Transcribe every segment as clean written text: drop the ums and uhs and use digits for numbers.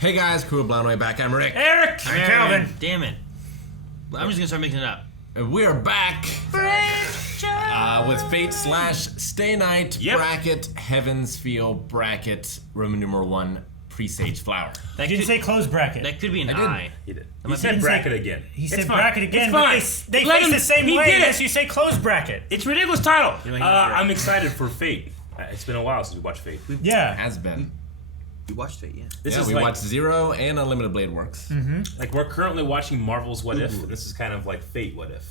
Hey guys, crew of Blown Away back. I'm Rick. Eric! I'm Calvin. Damn it. I'm just gonna start mixing it up. And we are back with Fate/Stay Night bracket, Heaven's Feel bracket, Roman numeral 1, presage flower. He didn't say close bracket. That could be an I did. I. He did. He said bracket again. He said fine. bracket again, It's but fine. they Let face him- the same he way did it. as you say close bracket. It's a ridiculous title. You make it right. I'm excited for Fate. It's been a while since we watched Fate. Yeah. Has been. You watched it, yeah. This Yeah, is we like, watched Zero and Unlimited Blade Works. like we're currently watching Marvel's What If. And this is kind of like Fate What If,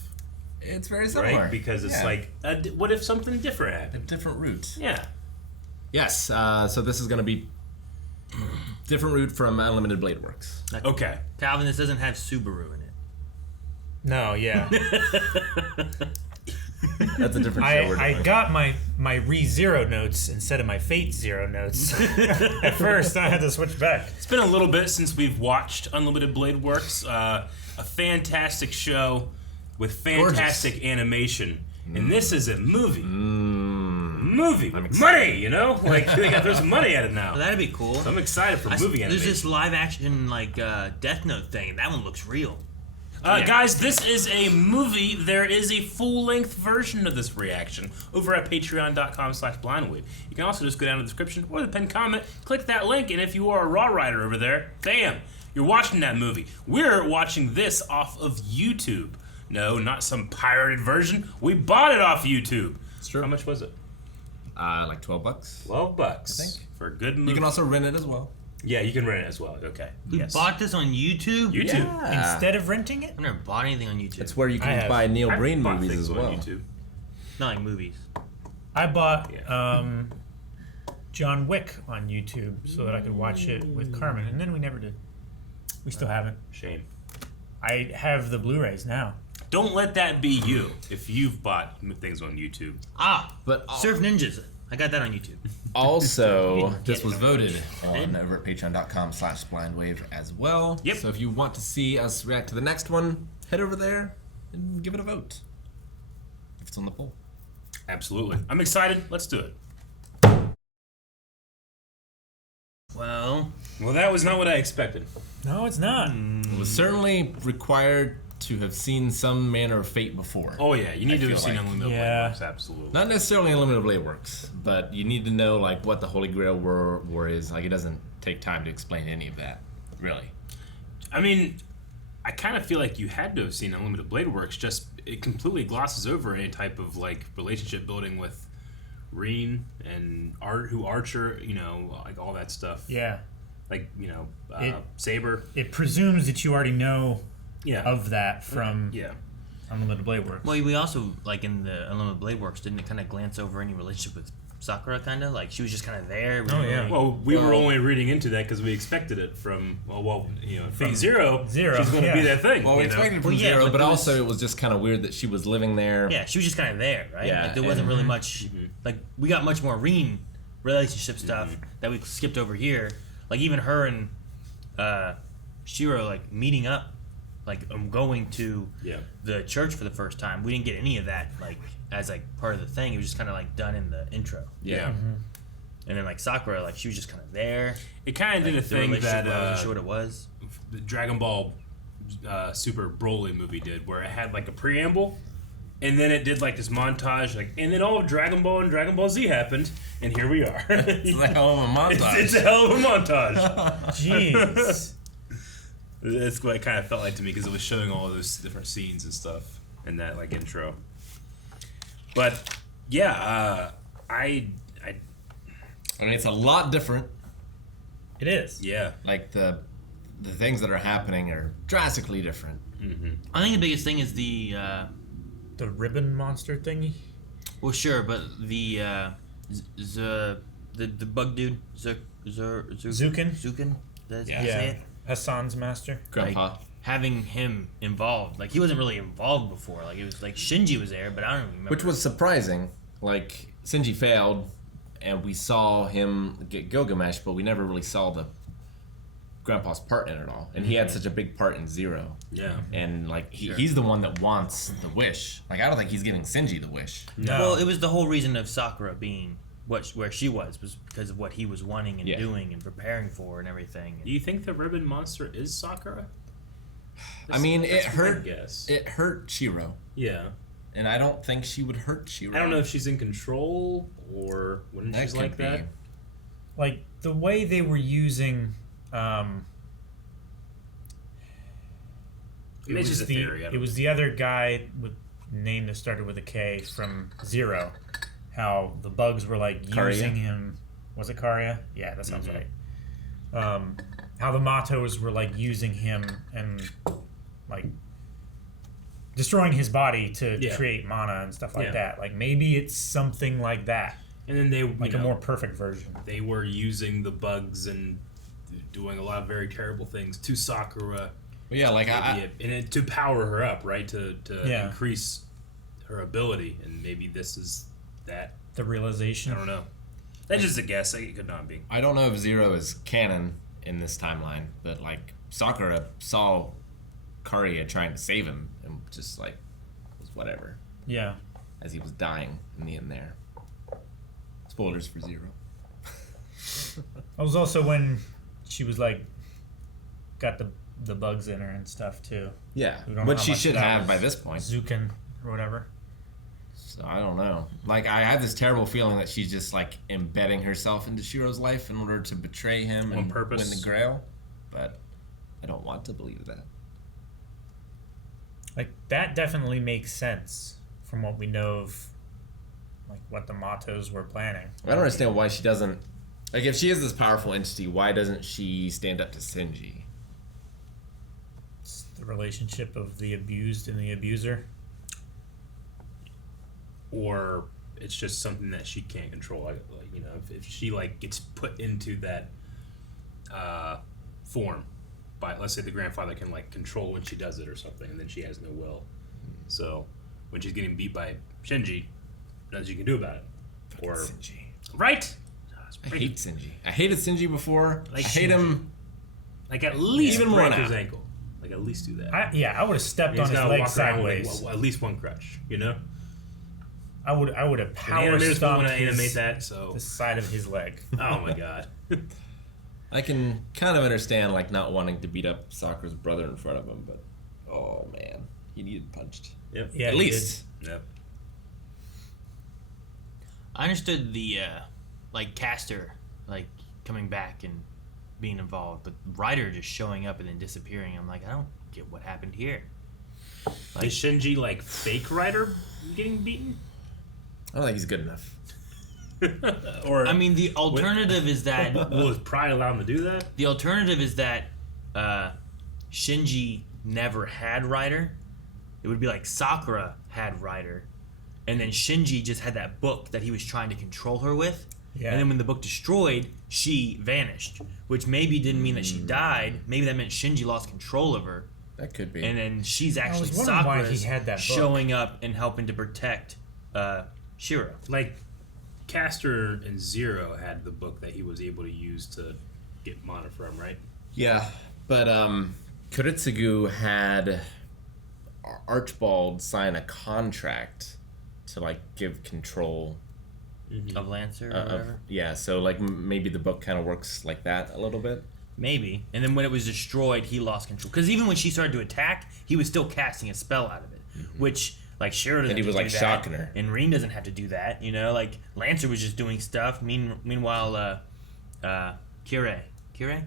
It's very similar. right? Because it's like, what if something different a happened? different route. Yeah. Yes, so this is going to be different route from Unlimited Blade Works. Okay. Calvin, this doesn't have Subaru in it. No, yeah. That's a different show we're doing. I got my Re-Zero notes instead of my Fate Zero notes. At first, I had to switch back. It's been a little bit since we've watched Unlimited Blade Works. A fantastic show with fantastic animation. And this is a movie. Movie with money, you know? Like, they got to throw some money at it now. Well, that'd be cool. I'm excited for movie animation. There's this live action, like, Death Note thing. That one looks real. Guys, this is a movie. There is a full-length version of this reaction over at patreon.com/blindwave. You can also just go down to the description or the pinned comment, click that link, and if you are a Raw Rider over there, bam, you're watching that movie. We're watching this off of YouTube. No, not some pirated version. We bought it off YouTube. It's true. How much was it? Like $12. $12 I think. for a good movie. You can also rent it as well. Yeah, you can rent it as well. Okay. We bought this on YouTube? YouTube. Instead of renting it? I've never bought anything on YouTube. It's where you I can have. buy Neil I've Breen bought movies things as on well. YouTube. Not like movies. I bought John Wick on YouTube so that I could watch it with Carmen, and then we never did. We still haven't. Shame. I have the Blu-rays now. Don't let that be you if you've bought things on YouTube. But Surf Ninjas. I got that on YouTube. also, this it. was voted on over at patreon.com/blindwave as well. Yep. So if you want to see us react to the next one, head over there and give it a vote. If it's on the poll. Absolutely. I'm excited. Let's do it. Well, Well, that was not what I expected. No, it's not. It was certainly required to have seen some manner of Fate before. Oh, yeah. You need to feel have seen like- Unlimited Yeah. Blade Works. Absolutely. Not necessarily Unlimited Blade Works, but you need to know like what the Holy Grail war is. Like it doesn't take time to explain any of that, really. I mean, I kind of feel like you had to have seen Unlimited Blade Works. Just it completely glosses over any type of like relationship building with Reen and Archer, you know, like all that stuff. Yeah. Like, you know, It- Saber. It presumes that you already know Yeah. of that from Yeah. Unlimited Blade Works. well, we also, like in the Unlimited Blade Works, didn't it kind of glance over any relationship with Sakura, kind of? Like, she was just kind of there. We Oh, didn't yeah. really- Well, we were only reading into that because we expected it from, you know, Fate Zero. Zero, She's going to be yeah. that thing. Well, we you know? expected it from Well, yeah, Zero, but but there also was- it was just kind of weird that she was living there. Yeah, she was just kind of there, right? Yeah, Like, there wasn't and- really much... Like, we got much more Reen relationship stuff that we skipped over here. Like, even her and Shiro, like, meeting up. Like, going to Yeah. the church for the first time. We didn't get any of that, like, as, like, part of the thing. It was just kind of, like, done in the intro. Yeah. And then, like, Sakura, like, she was just kind of there. It kind of did a The thing relationship, that I wasn't sure what it was. the Dragon Ball Super Broly movie did, where it had like a preamble, and then it did like this montage, like, and then all of Dragon Ball and Dragon Ball Z happened, and here we are. It's like a hell of a montage. It's a hell of a montage. Jeez. That's what it kind of felt like to me because it was showing all those different scenes and stuff in that like intro. But yeah, I mean, it's a lot different. It is. yeah. Like the things that are happening are drastically different. I think the biggest thing is the... The ribbon monster thingy. well, sure, but the bug dude, Zukin? Zukin? That's how you Yeah. say it? Hassan's master. Grandpa. Like, having him involved. Like, he wasn't really involved before. Like, it was like Shinji was there, but I don't even remember. Which was surprising. Like, Shinji failed, and we saw him get Gilgamesh, but we never really saw the Grandpa's part in it all. And he had such a big part in Zero. Yeah. And, like, he's the one that wants the wish. Like, I don't think he's giving Shinji the wish. No. Well, it was the whole reason of Sakura being where she was because of what he was wanting and Yeah. doing and preparing for and everything. Do you think the ribbon monster is Sakura? I mean, it That's my hurt. guess. It hurt Shiro, Yeah. and I don't think she would hurt Shiro. I don't know if she's in control or when That she's could like be. that. Like the way they were using. I mean, it's just a theory. I It don't- was the other guy with name that started with a K from Zero. How the bugs were like Karya? using him. Was it Karya? Yeah, that sounds Mhm. right. How the Matos were like using him and like destroying his body to Yeah. create mana and stuff like Yeah. that. Like maybe it's something like that, And then they, like a more perfect version. they were using the bugs and doing a lot of very terrible things to Sakura. But yeah, like To power her up, right? To Yeah. increase her ability, and maybe this is that. The realization. I don't know. That's just a guess. It could not be. I don't know if Zero is canon in this timeline, but like Sakura saw Karya trying to save him and just like was whatever Yeah. as he was dying in the end there. Spoilers for Zero. It was also when she was like got the bugs in her and stuff too. Yeah, We don't know which how she much should that have was by this point. Zukin or whatever. So I don't know. Like I have this terrible feeling that she's just like embedding herself into Shiro's life in order to betray him On and purpose. win the Grail. But I don't want to believe that. Like that definitely makes sense from what we know of like what the Matos were planning. I don't understand why she doesn't. Like if she is this powerful entity, why doesn't she stand up to Shinji? It's the relationship of the abused and the abuser. Or it's just something that she can't control. Like you know, if she like gets put into that form by, let's say, the grandfather can like control when she does it or something, and then she has no will. So when she's getting beat by Shinji, nothing she can do about it. Or Shinji. right? I hate Shinji. I hated Shinji before. Like I hate him. Like at least Even break more his now. ankle. Like at least do that. I would have stepped He's on his gotta leg walk around with, sideways. at least one crutch. You know. I would have And power animators wouldn't stomped want to animate his, that. So the side of his leg. oh my god. I can kind of understand like not wanting to beat up Sakura's brother in front of him, but oh man, he needed punched. Yep. Yeah, At he least. Yep. I understood the like caster like coming back and being involved, but Ryder just showing up and then disappearing. I'm like, I don't get what happened here. Like, Is Shinji like fake Rider getting beaten? I don't think he's good enough. Or I mean, the alternative is that will his pride allow him to do that? the alternative is that Shinji never had Ryder. It would be like Sakura had Ryder, and then Shinji just had that book that he was trying to control her with. Yeah. And then when the book destroyed, she vanished, which maybe didn't mean that she died. Maybe that meant Shinji lost control of her, That could be. and then she's actually was wondering why Sakura's he had that book. showing up and helping to protect Shiro. Like Caster and Zero had the book that he was able to use to get mana from, right? Yeah, but Kuritsugu had Archibald sign a contract to like give control Of Lancer or of whatever. yeah. So like maybe the book kind of works like that a little bit. Maybe. And then when it was destroyed, he lost control. Because even when she started to attack, he was still casting a spell out of it. Which, like, Shiro doesn't And he have was, to like, do that. shocking her. And Reen doesn't have to do that, you know? Like, Lancer was just doing stuff. Meanwhile, Kirei. Kirei?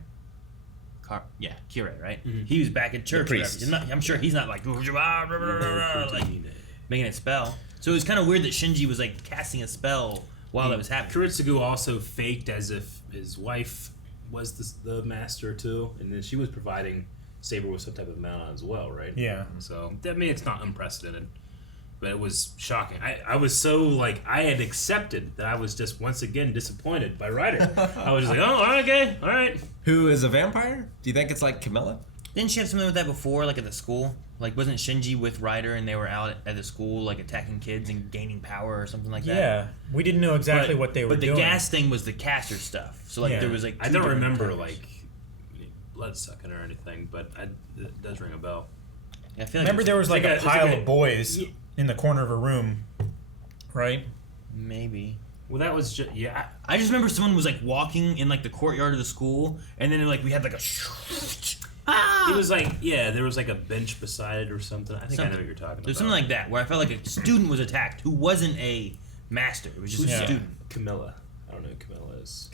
Yeah, Kirei, right? He was back at church. priest. I'm sure he's not like, like making a spell. So it was kind of weird that Shinji was, like, casting a spell while that was happening. Kuritsugu also faked as if his wife was the master too, and then she was providing Saber with some type of mana as well, right? Yeah. So I mean, it's not unprecedented, but it was shocking. I was so like I had accepted that I was just once again disappointed by Ryder. I was just like, oh, okay, all right. Who is a vampire? Do you think it's like Camilla? Didn't she have something with that before, like at the school? Like, wasn't Shinji with Ryder and they were out at the school, like attacking kids and gaining power or something like that? Yeah, we didn't know exactly what they were doing. But the gas thing was the caster stuff. So, like, Yeah. there was like. I two don't different remember powers. like blood sucking or anything, but it does ring a bell. I feel like Remember, there was like a it's like pile a- of boys in the corner of a room, right? maybe. Well, that was just I just remember someone was like walking in like the courtyard of the school, and then like we had like a. It was like there was like a bench beside it or something. I think I know what you're talking about. There's something like that where I felt like a student was attacked who wasn't a master. It was just a student. Camilla. I don't know who Camilla is.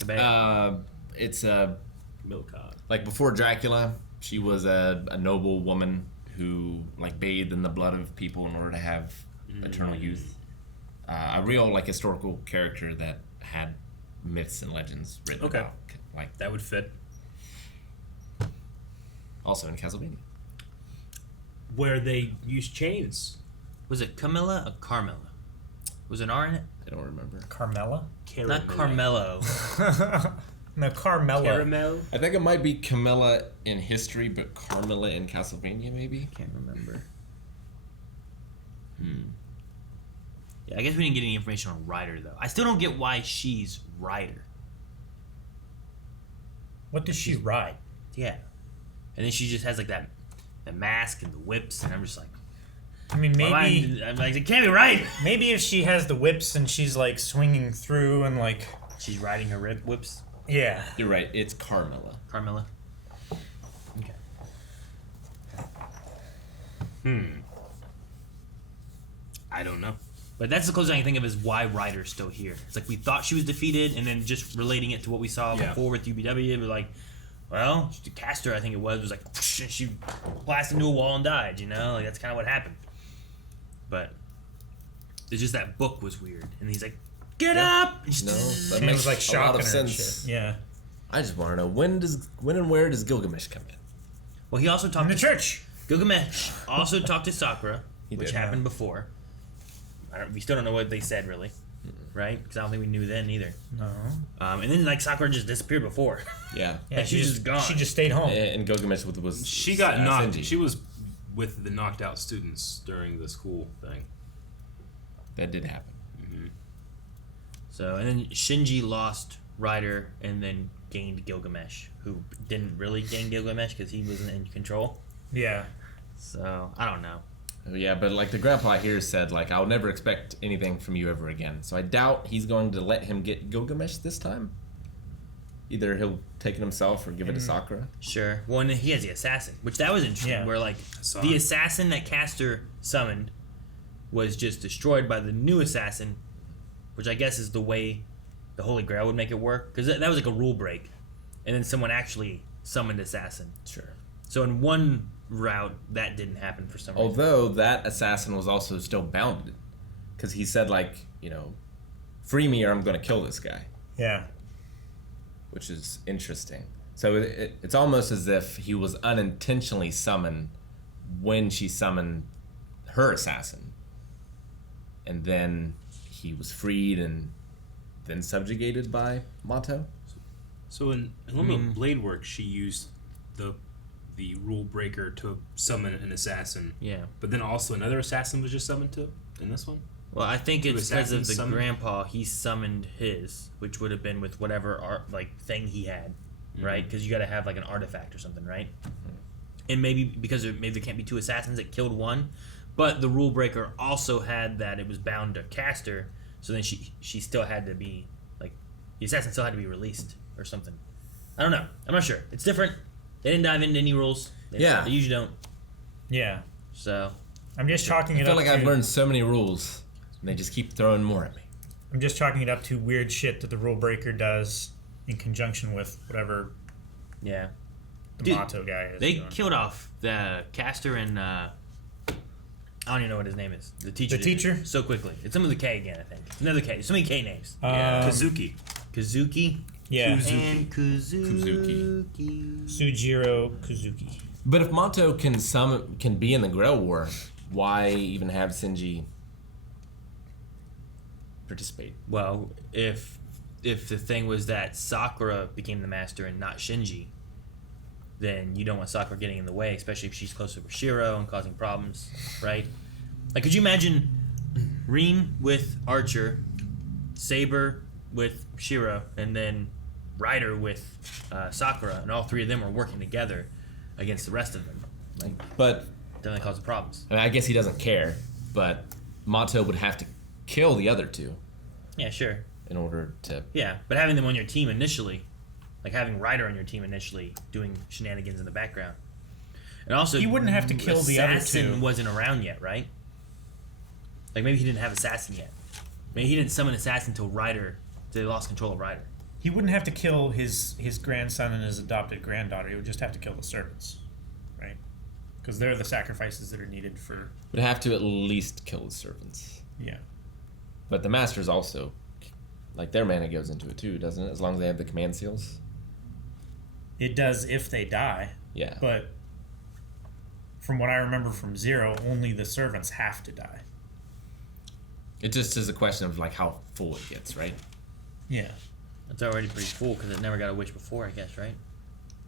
It's Milcod. like before Dracula, she was a noble woman who like bathed in the blood of people in order to have eternal youth. A real like historical character that had myths and legends written about. Like That would fit. also in Castlevania. Where they use chains. Was it Camilla or Carmilla? Was an R in it? I don't remember. Carmella? Not Carmelo. No, Carmella. Caramel. I think it might be Camilla in history, but Carmilla in Castlevania, maybe? Can't remember. Yeah, I guess we didn't get any information on Ryder, though. I still don't get why she's Ryder. What does she ride? Yeah. And then she just has, like, that the mask and the whips, and I'm just like... I mean, maybe... I'm like, it can't be right! Maybe if she has the whips and she's, like, swinging through and, like... She's riding her whips. Yeah. You're right, it's Carmilla. Carmilla. Okay. I don't know. But that's the closest I can think of is why Ryder's still here. It's like we thought she was defeated, and then just relating it to what we saw before with UBW, we're like, well, the caster, I think it was like, whoosh, and she blasted into a wall and died, you know? Like, that's kind of what happened. But it's just that book was weird. And he's like, get up! And No, that And it makes was, like, a lot shocking of her and sense. shit. Yeah. I just want to know when and where does Gilgamesh come in? Well, he also talked In the to church. Gilgamesh also talked to Sakura, He which did. happened before. We still don't know what they said, really. Right? Because I don't think we knew then either. No. And then, like, Sakura just disappeared before. Yeah. Yeah, She was just gone. She just stayed home. And Gilgamesh was She got knocked. Senji. She was with the knocked out students during the school thing. That did happen. So, and then Shinji lost Ryder and then gained Gilgamesh, who didn't really gain Gilgamesh because he wasn't in control. Yeah. So, I don't know. Yeah, but like the grandpa here said, like, I'll never expect anything from you ever again. So I doubt he's going to let him get Gilgamesh this time. Either he'll take it himself or give it to Sakura. Sure. Well, and he has the assassin, which that was interesting, Yeah. where, like, saw the it. assassin that Caster summoned was just destroyed by the new assassin, which I guess is the way the Holy Grail would make it work. Because that was like a rule break. And then someone actually summoned assassin. Sure. So in one route, that didn't happen for some reason. Although that assassin was also still bounded. Because he said, like, you know, free me or I'm going to kill this guy. Yeah. Which is interesting. So it's almost as if he was unintentionally summoned when she summoned her assassin. And then he was freed and then subjugated by Mato. So in Limited Blade Work, she used the rule breaker to summon an assassin. Yeah. But then also another assassin was just summoned too in this one. Well, I think it's because of assassins the summoned? grandpa. He summoned his, which would have been with whatever art thing he had, right? Because you got to have like an artifact or something, right? And maybe because maybe there can't be two assassins that killed one, but the rule breaker also had that it was bound to Caster, so then she still had to be like the assassin still had to be released or something. I don't know. I'm not sure. It's different. They didn't dive into any rules. They usually don't. Yeah. So I'm just chalking I it feel up like to... I've learned so many rules, and they just keep throwing more at me. I'm just chalking it up to weird shit that the rule breaker does in conjunction with whatever yeah. the Dude, Mato guy is They doing. killed off the Caster and I don't even know what his name is. The teacher. The teacher? So quickly. It's some of the K again, I think. It's another K. So many K names. Kazuki. Kazuki. Yeah. And Kazuki. Sujiro Kazuki. But if Mato can be in the Grail War, why even have Shinji participate? Well, if the thing was that Sakura became the master and not Shinji, then you don't want Sakura getting in the way, especially if she's closer with Shiro and causing problems, right? Like, could you imagine Rin with Archer, Saber with Shiro, and then Ryder with Sakura, and all three of them are working together against the rest of them? Like, But then they cause problems. I mean, I guess he doesn't care. But Mato would have to kill the other two, Yeah, sure. in order to. Yeah, but having them on your team initially, like having Ryder on your team initially doing shenanigans in the background. And also, He wouldn't have to kill the other Assassin two. wasn't around yet, right? Like maybe he didn't have Assassin yet. Maybe he didn't summon Assassin until they lost control of Ryder. He wouldn't have to kill his grandson and his adopted granddaughter. He would just have to kill the servants, right? Because they're the sacrifices that are needed for. Would have to at least kill the servants. Yeah. But the masters also, like their mana goes into it too, doesn't it? As long as they have the command seals. It does if they die, Yeah. but from what I remember from Zero, only the servants have to die. It just is a question of like how full it gets, right? Yeah. It's already pretty full because it never got a wish before, I guess, right?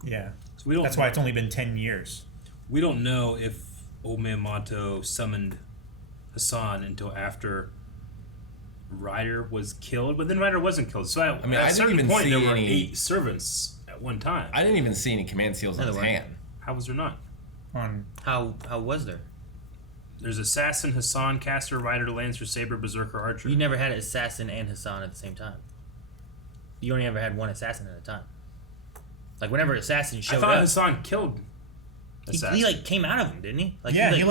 Yeah. So we don't. That's why it's only been 10 years. We don't know if Old Man Mato summoned Hassan until after Ryder was killed, but then Ryder wasn't killed. So at I a didn't certain even point, see there were any- 8 servants at one time. I didn't even see any command seals on his Neither one. hand. How was there not? On How was there? There's Assassin, Hassan, Caster, Rider, Lancer, Saber, Berserker, Archer. You never had Assassin and Hassan at the same time. You only ever had one Assassin at a time. Like whenever Assassin I showed thought up, Hassan killed Assassin. he like came out of him, didn't he? Like yeah, he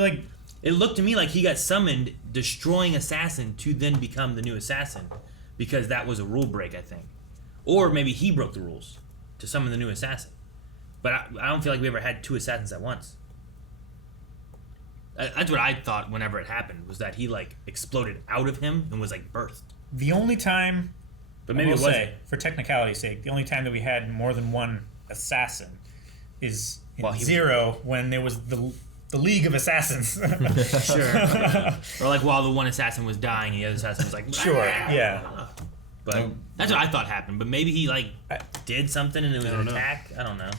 like It looked to me like he got summoned, destroying Assassin to then become the new Assassin, because that was a rule break, I think, or maybe he broke the rules to summon the new Assassin. But I don't feel like we ever had 2 Assassins at once. That's what I thought whenever it happened, was that he like exploded out of him and was like birthed. the only time, But maybe I it will wasn't. say, for technicality's sake, the only time that we had more than one assassin is in Well, he was- Zero, when there was the League of Assassins. Sure. Or like while the one assassin was dying and the other assassin was like, Sure, yeah. But that's what I thought happened. But maybe he like I- did something and it was I an don't know. attack. I don't know.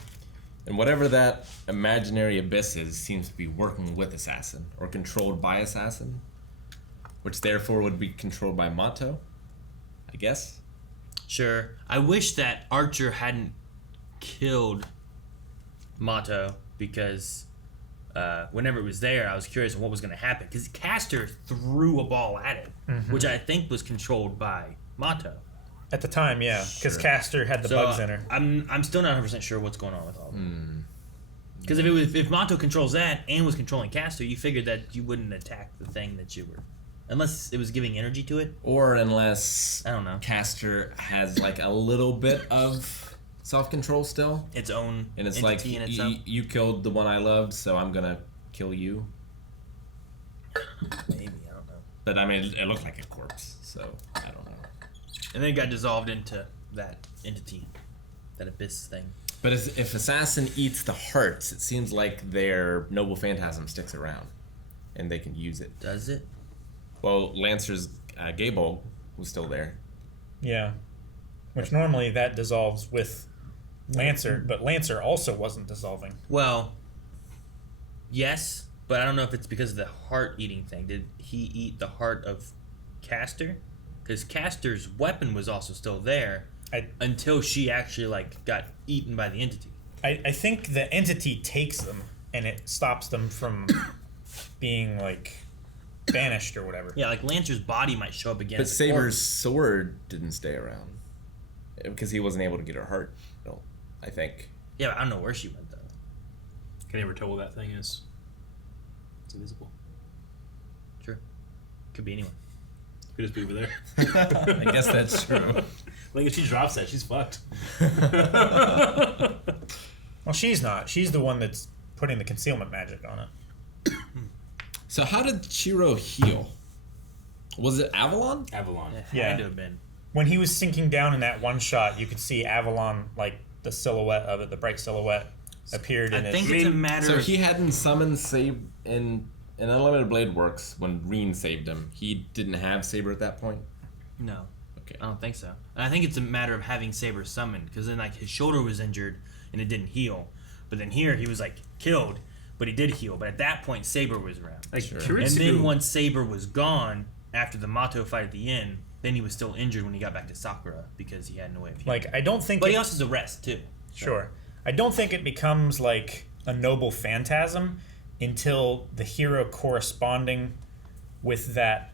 And whatever that imaginary abyss is seems to be working with Assassin or controlled by Assassin, which therefore would be controlled by Mato, I guess. Sure. I wish that Archer hadn't killed Mato because whenever it was there, I was curious what was going to happen. Because Caster threw a ball at it, which I think was controlled by Mato. At the time, yeah, because Sure. Caster had the So bugs in her. I'm still not 100% sure what's going on with all of them. Because if Mato controls that and was controlling Caster, you figured that you wouldn't attack the thing that you were, unless it was giving energy to it. Or unless I don't know. Caster has like a little bit of self-control still. Its own And it's like, entity in itself. you killed the one I loved, so I'm going to kill you. Maybe, I don't know. But I mean, it looked like a corpse, so I don't know. And then it got dissolved into that entity, that abyss thing. But if Assassin eats the hearts, it seems like their Noble Phantasm sticks around, and they can use it. Does it? Well, Lancer's Gable was still there. Yeah. Which normally that dissolves with Lancer, but Lancer also wasn't dissolving. Well, yes, but I don't know if it's because of the heart eating thing. Did he eat the heart of Caster? Because Caster's weapon was also still there until she actually like got eaten by the entity. I think the entity takes them and it stops them from being like banished or whatever. Yeah, like Lancer's body might show up again. But as a Saber's corpse. sword didn't stay around because he wasn't able to get her heart. No, I think. Yeah, but I don't know where she went though. Can you ever tell what that thing is? It's invisible. Sure, could be anyone. Could just be over there. I guess that's true. Like if she drops that, she's fucked. Well, she's not. She's the one that's putting the concealment magic on it. So how did Chiro heal? Was it Avalon? Avalon. It Yeah. had to have been. When he was sinking down in that one shot, you could see Avalon, like the silhouette of it, the bright silhouette, appeared in I it. think it's a matter So of he hadn't summoned Saber in Unlimited Blade Works when Reen saved him. He didn't have Saber at that point? no. Okay. I don't think so. And I think it's a matter of having Saber summoned, because then like his shoulder was injured and it didn't heal. But then here he was like killed, but he did heal. But at that point Saber was around. Like Sure. Kiritsugu, And then once Saber was gone after the Mato fight at the end, then he was still injured when he got back to Sakura because he had no way of healing. Like, I don't think. But it- he also has a rest too. Sure. I don't think it becomes like a noble phantasm until the hero corresponding with that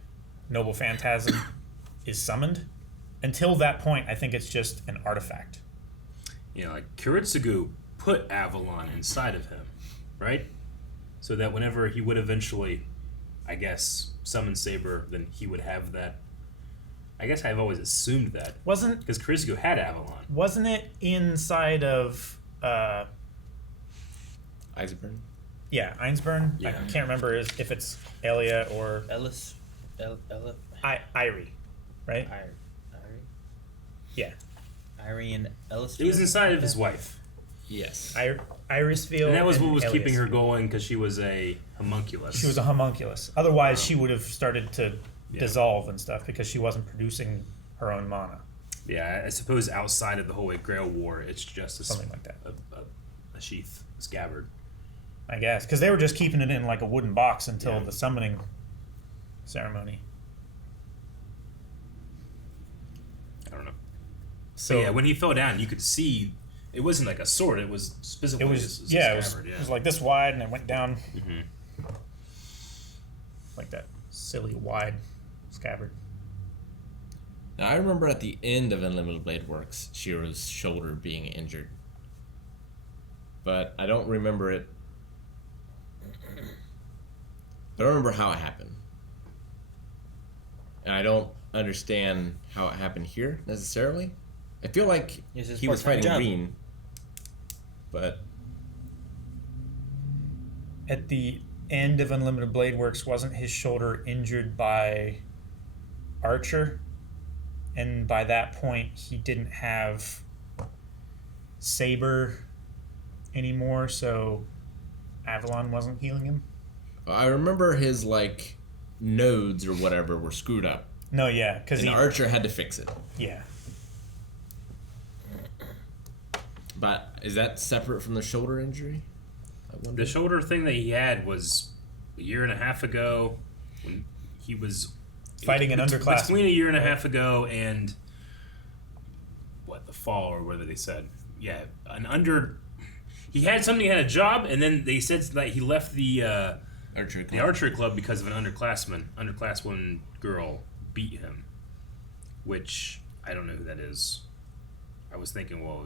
noble phantasm is summoned. until that point, I think it's just an artifact. You know, like Kiritsugu put Avalon inside of him, right? So that whenever he would eventually, I guess, summon Saber, then he would have that. I guess I've always assumed that. Because Kiritsugu had Avalon. Wasn't it inside of... Eisburn? Yeah, Einsburn. Yeah. I can't remember if it's Elia or Ellis. Irie, right? Irie. Yeah, Irie and Ellis. It was inside of his wife. Yes. Irisfield. And that was what was Elias. keeping her going, because she was a homunculus. She was a homunculus. Otherwise, she would have started to Yeah. dissolve and stuff because she wasn't producing her own mana. Yeah, I suppose outside of the Holy Grail War, it's just Something like that. a sheath scabbard. I guess because they were just keeping it in like a wooden box until Yeah. the summoning ceremony. I don't know. So But yeah, when he fell down, you could see it wasn't like a sword; it was specifically it was a scabbard. it was like this wide and it went down Mhm. like that silly wide scabbard. Now, I remember at the end of Unlimited Blade Works, Shiro's shoulder being injured. But I don't remember it. I don't remember how it happened. And I don't understand how it happened here, necessarily. I feel like It's his he was part-time fighting job. Reen. But At the end of Unlimited Blade Works, wasn't his shoulder injured by Archer? And by that point, he didn't have Saber anymore, so Avalon wasn't healing him? I remember his, like, nodes or whatever were screwed up. No, yeah, because And Archer had to fix it. yeah. But is that separate from the shoulder injury? I wonder. The shoulder thing that he had was a year and a half ago, when he was Fighting an underclassman. Between a year and a half ago and the fall, or whether they said, yeah, he had something, he had a job, and then they said that he left the archery club because of an underclasswoman girl beat him, which I don't know who that is. I was thinking, well,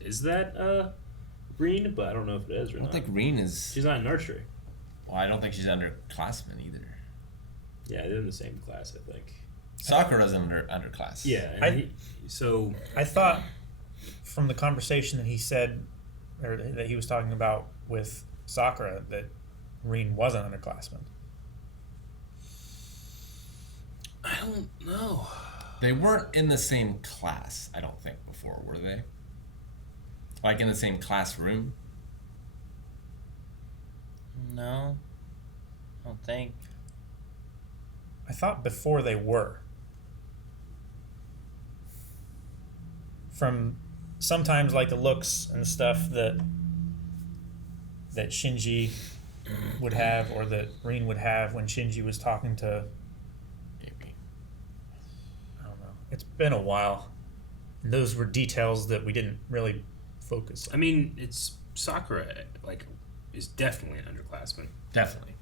is that Green? But I don't know if it is or I not. don't think Reen is... She's not in archery. Well, I don't think she's underclassman either. Yeah, they're in the same class, I think. Sakura's underclass. Yeah, and I thought from the conversation that he said, or that he was talking about with Sakura, that Reen was an underclassman. I don't know. They weren't in the same class, I don't think, before, were they? Like in the same classroom? No, I don't think. I thought before they were. From sometimes like the looks and stuff that Shinji would have, or that Reen would have when Shinji was talking to, Maybe. I don't know. It's been a while. And those were details that we didn't really focus on. I mean, it's Sakura, is definitely an underclassman. Definitely.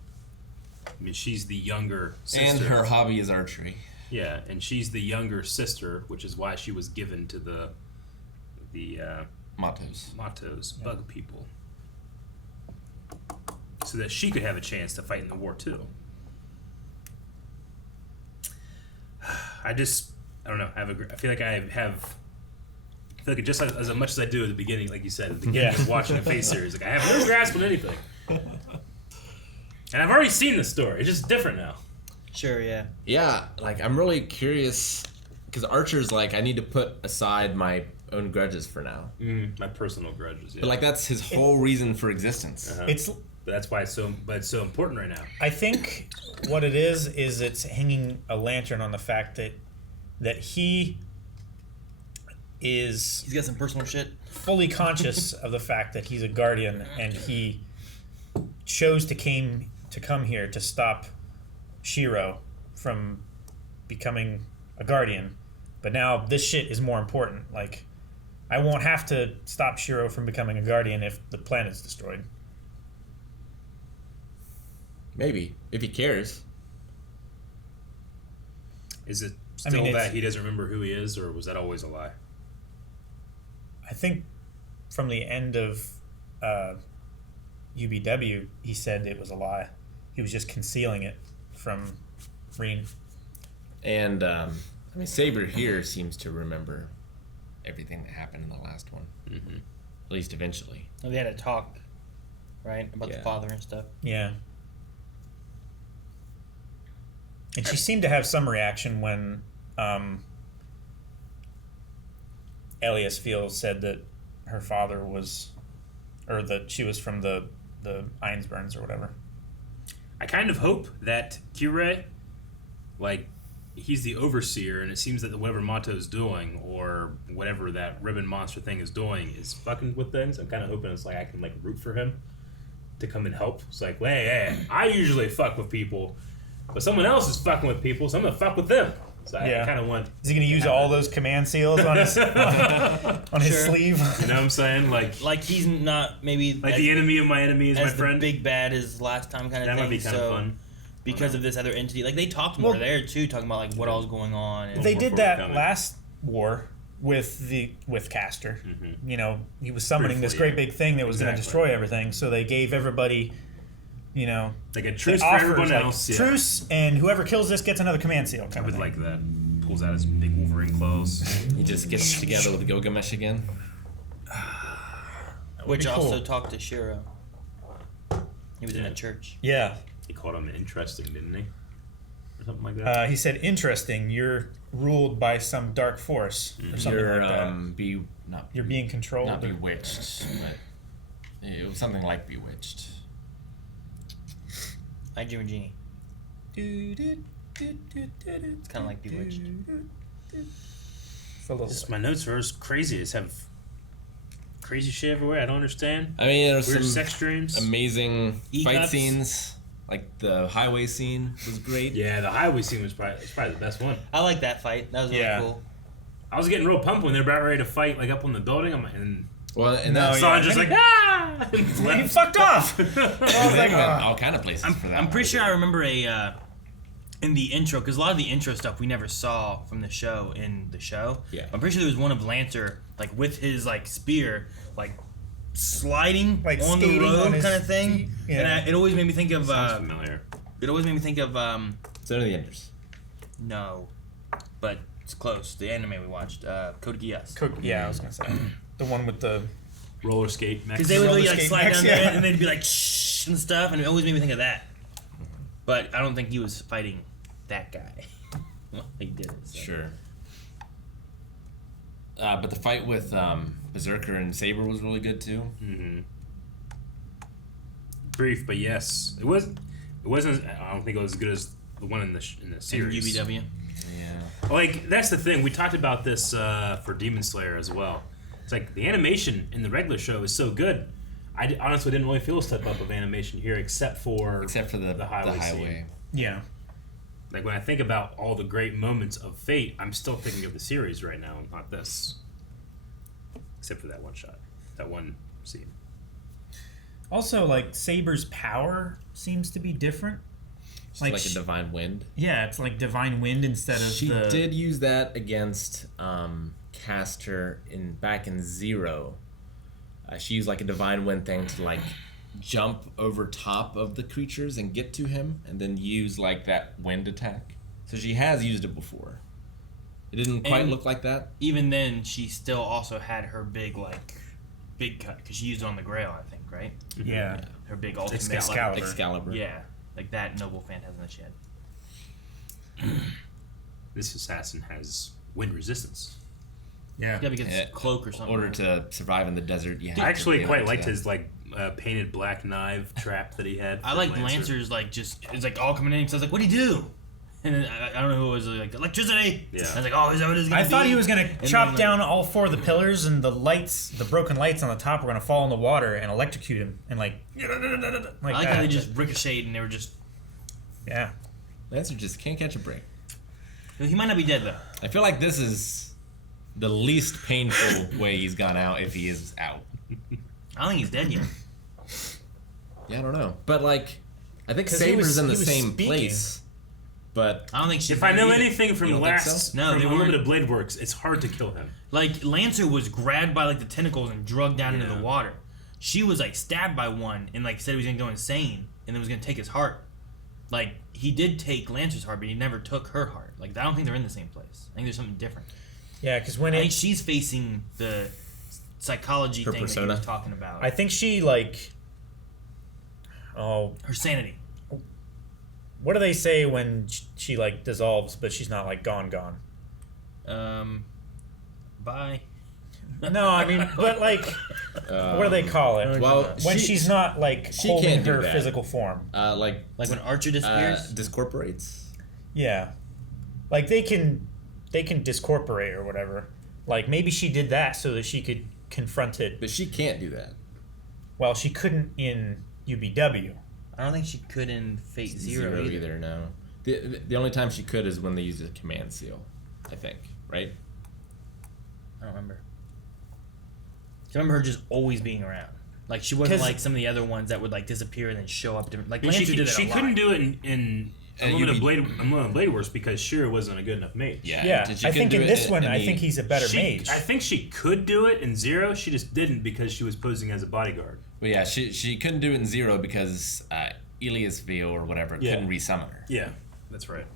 I mean, she's the younger sister. And her hobby is archery. Yeah, and she's the younger sister, which is why she was given to the Matos. bug people. So that she could have a chance to fight in the war, too. I don't know. I feel like just as much as I do at the beginning, like you said, at the beginning of watching a Face series, like I have no grasp on anything. And I've already seen this story. It's just different now. Sure, yeah. Yeah, like I'm really curious because Archer's like, I need to put aside my own grudges for now. My personal grudges, yeah. But like that's his whole reason for existence. It's That's why it's so important right now. I think what it is it's hanging a lantern on the fact that he is He's got some personal shit. fully conscious of the fact that he's a guardian and he chose to come here to stop Shiro from becoming a guardian. But now this shit is more important. Like, I won't have to stop Shiro from becoming a guardian if the planet's destroyed. Maybe if he cares. Is it Still mean, that he doesn't remember who he is, or was that always a lie? I think from the end of UBW, he said it was a lie. He was just concealing it from Reen. And Saber here seems to remember everything that happened in the last one, at least eventually. Well, they had a talk, right, about the father and stuff. Yeah. And she seemed to have some reaction when Elias Field said that her father was, or that she was from the Einsburns or whatever. I kind of hope that Kirei, like, he's the overseer, and it seems that whatever Mato's doing, or whatever that ribbon monster thing is doing, is fucking with things. I'm kind of hoping it's like I can like root for him to come and help. It's like, hey, I usually fuck with people, but someone else is fucking with people, so I'm gonna fuck with them. So I kind of want. Is he gonna use all those command seals on his on his sleeve? You know what I'm saying? Like he's not maybe like the enemy of my enemy is my friend. The big bad is last time kind of thing. That might be kind of fun. Because of this other entity, like they talked more there too, talking about like what all is going on. And they did that last war with Castor. Mm-hmm. You know, he was summoning this great big thing that was going to destroy everything. So they gave everybody, you know, like a truce for everyone else. Like, truce, and whoever kills this gets another command seal. I would like that. Pulls out his big Wolverine claws. He just gets together with Gilgamesh again. Which also talked to Shiro. He was in a church. Yeah. He called him interesting, didn't he? Or something like that. He said, "Interesting. You're ruled by some dark force, or something like that. You're being controlled. Not bewitched, but it was something like bewitched. Like Jim and Genie. It's kind of like bewitched. My notes are as crazy. I just have crazy shit everywhere. I don't understand. I mean, there was weird some sex dreams, amazing fight scenes. Like the highway scene was great. Yeah, the highway scene was probably the best one. I like that fight. That was really cool. I was getting real pumped when they were about ready to fight, like up on the building. And Sanj just like ah, and he fucked off. I was like, all kind of places for that. I'm pretty sure I remember in the intro, because a lot of the intro stuff we never saw from the show in the show. Yeah, I'm pretty sure there was one of Lancer like with his like spear like sliding like on the road kind of thing. Yeah. And it always made me think of sounds familiar. It always made me think of Zone of the Enders. No, but it's close. The anime we watched, Code Geass. I was gonna say the one with the roller skate mechs. Because they would really like skate slide mechs, down there and they'd be like shh and stuff, and it always made me think of that. But I don't think he was fighting that guy. Well, he did it. So. Sure. But the fight with Berserker and Saber was really good too. Mm-hmm. Brief, but yes, it wasn't. I don't think it was as good as the one in the series. UBW. Yeah. Like that's the thing. We talked about this for Demon Slayer as well. It's like the animation in the regular show is so good. I honestly didn't really feel a step up of animation here, except for the highway scene. Yeah. Like when I think about all the great moments of Fate, I'm still thinking of the series right now, not this. Except for that one shot, that one scene. Also, like Saber's power seems to be different. It's like a divine wind. Yeah, it's like divine wind instead of. She did use that against Castor back in Zero. She used like a divine wind thing to like jump over top of the creatures and get to him, and then use like that wind attack. So she has used it before. It didn't quite look like that. Even then, she still also had her big cut because she used it on the Grail, I think, right? Yeah. Her big ultimate Excalibur. Yeah, like that Noble Phantasm that she had. This assassin has wind resistance. Yeah. Yeah, because it's cloak or something. In order to survive in the desert, you have I actually to quite liked his like painted black knife trap that he had. I like Lancer's like just it's like all coming in. So I was like, "What do you do?" And then, I don't know who it was like electricity. Yeah. I was like, "Oh, is that what it's gonna be?" I thought he was gonna chop then, down all four of the pillars, and the lights, the broken lights on the top, were gonna fall in the water and electrocute him, and like I like how they just ricocheted and they were just. Yeah. Lancer just can't catch a break. He might not be dead though. I feel like this is the least painful way he's gone out if he is out. I don't think he's dead yet. Yeah, I don't know. But like, I think 'Cause Saber's in the he was same speaking. place but I don't think she. If I know either. anything from You don't think last so? No, from they Unlimited weren't. Blade Works, it's hard to kill him. Like Lancer was grabbed by like the tentacles and drugged down into Yeah. the water. She was like stabbed by one and like said he was gonna go insane and then was gonna take his heart. Like he did take Lancer's heart, but he never took her heart. Like I don't think they're in the same place. I think there's something different. Yeah, because when I think it, she's facing the psychology Her thing that persona? he was talking about. I think she like, oh, Her sanity. what do they say when she like dissolves, but she's not like gone? Bye. No, I mean, but like, what do they call it? Well, When she- she's not like she holding can't do her that. physical form. Like Like when Archer disappears. discorporates. Yeah, like they can discorporate or whatever. Like maybe she did that so that she could confront it. But she can't do that. Well, she couldn't in UBW. I don't think she could in Fate Zero either. No. The only time she could is when they use a command seal, I think. Right? I don't remember. I remember her just always being around. Like she wasn't 'Cause- like some of the other ones that would like disappear and then show up different. Like And Lancer she did that a lot. couldn't do it in Unlimited UB Blade Works because Shira wasn't a good enough mage. Yeah, she I couldn't think do in it this one, I the- think he's a better mage. I think she could do it in Zero. She just didn't because she was posing as a bodyguard. Well, yeah, she couldn't do it in Zero because Elias Veo or whatever Yeah. couldn't resummon her. Yeah, that's right.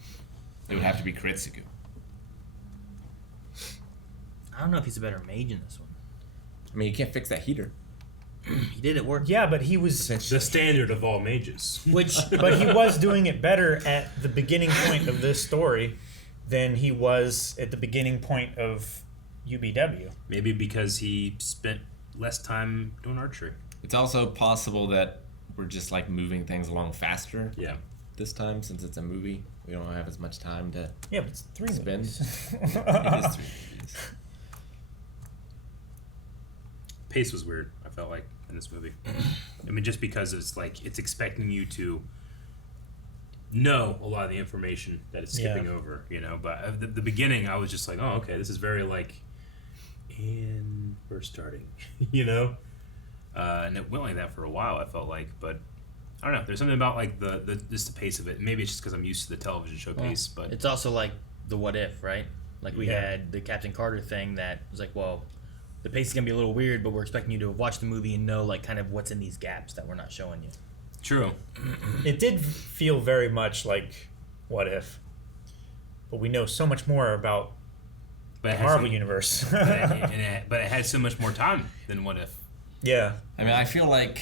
It would have to be Kiritsugu. I don't know if he's a better mage in this one. I mean, you can't fix that heater. He did it work. Yeah, but he was, The standard of all mages. Which but he was doing it better at the beginning point of this story than he was at the beginning point of UBW. Maybe because he spent less time doing archery. It's also possible that we're just like moving things along faster Yeah. this time since it's a movie. We don't have as much time to Yeah, but it's three spend. movies. It is 3 movies. Pace was weird, I felt like, in this movie. I mean, just because it's like, it's expecting you to know a lot of the information that it's skipping Yeah. over, you know? But at the beginning, I was just like, oh, okay, this is very like, and we're starting, you know? And it went like that for a while, I felt like, but I don't know. There's something about like just the pace of it. Maybe it's just because I'm used to the television show pace, but it's also like the what if, right? Like we Yeah. had the Captain Carter thing that was like, well, the pace is gonna be a little weird, but we're expecting you to watch the movie and know like kind of what's in these gaps that we're not showing you. true. It did feel very much like What If, but we know so much more about But the it had Marvel so, universe. but it had so much more time than What If. Yeah, I mean, I feel like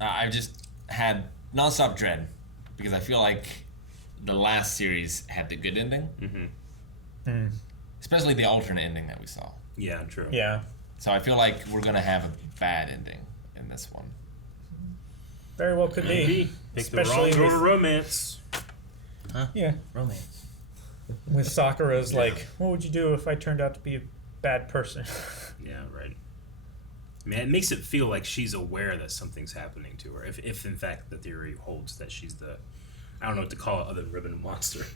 I've just had nonstop dread because I feel like the last series had the good ending, Mm-hmm. especially the alternate ending that we saw. Yeah, true. yeah, So I feel like we're gonna have a bad ending in this one. very well could Maybe. be. Pick the Especially wrong with- girl romance. Yeah, Romance. with Sakura's like, what would you do if I turned out to be a bad person? Yeah, right. I mean, it makes it feel like she's aware that something's happening to her. If in fact the theory holds that she's the, I don't know what to call it other than ribbon monster.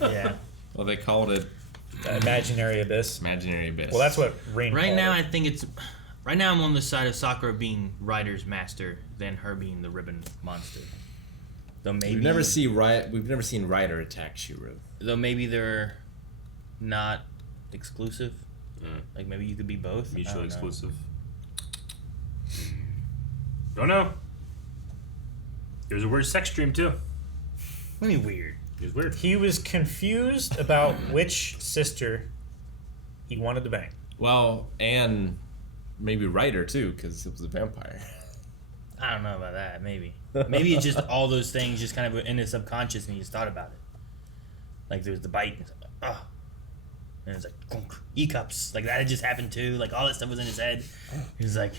Yeah, Well, they called it the imaginary abyss. imaginary abyss. Well, that's what Rain. Right called now, it. I think it's. Right now, I'm on the side of Sakura being Ryder's master than her being the ribbon monster. Though maybe We've never seen Ryder attack Shiro. Though maybe they're not exclusive. Mm. Like maybe you could be both. I Mutually don't know. exclusive. Don't know. There's a weird sex dream too. What do you mean weird? It was weird. He was confused about which sister he wanted to bang. Well, and maybe Ryder too, because it was a vampire. I don't know about that. Maybe. Maybe it's just all those things just kind of in his subconscious and he just thought about it. Like there was the bite and it's like, oh. And it's like, gunk, E-cups. Like that had just happened too. Like all that stuff was in his head. He was like,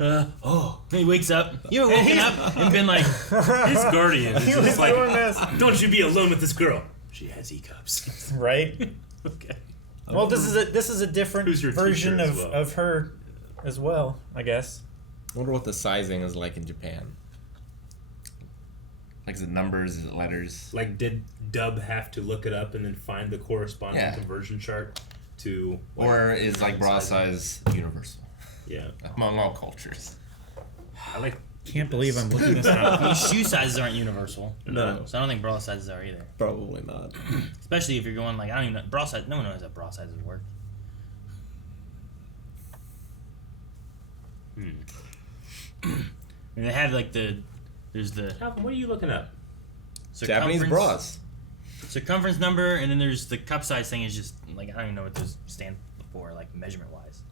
oh. And he wakes up. You ever woken up and been like, His guardian is He was just like, doing this, don't you be alone with this girl. She has E-cups. right? Okay. Well, this is a different Who's your version teacher of, as well? of her as well, I guess. I wonder what the sizing is like in Japan. Like, is it numbers? Is it letters? Like, did Dub have to look it up and then find the corresponding Yeah. conversion chart to? Or is like bra size universal Yeah. among all cultures? I like Can't believe I'm looking this up. These shoe sizes aren't universal. No. So I don't think bra sizes are either. Probably not. Especially if you're going like I don't even know bra size. No one knows how bra sizes work. And they have like there's the Calvin, what are you looking up? Japanese bras. circumference number, and then there's the cup size thing. Is just like I don't even know what those stand for, like measurement wise.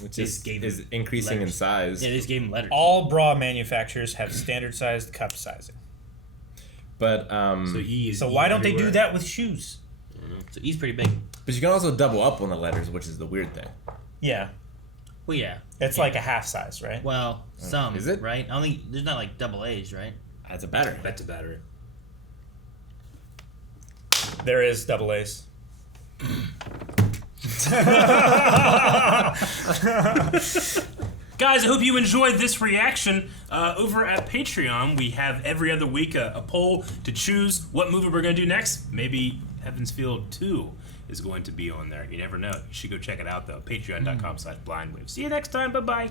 Which They is just gave increasing in letters. size. Yeah, they just gave them letters. All bra manufacturers have standard sized cup sizing. But So E is So E why don't they do everywhere? that with shoes? So E's pretty big. you can also double up on the letters, which is the weird thing. Yeah, Well, yeah. it's like a half size, right? Well, some Is it? right? I don't think there's not like double A's, right? That's a battery. That's a battery. There is double A's. Guys, I hope you enjoyed this reaction. Over at Patreon, we have every other week a poll to choose what movie we're going to do next. Maybe Heaven's Field 2 is going to be on there. You never know. You should go check it out, though. Patreon.com/blindwave. See you next time. Bye-bye.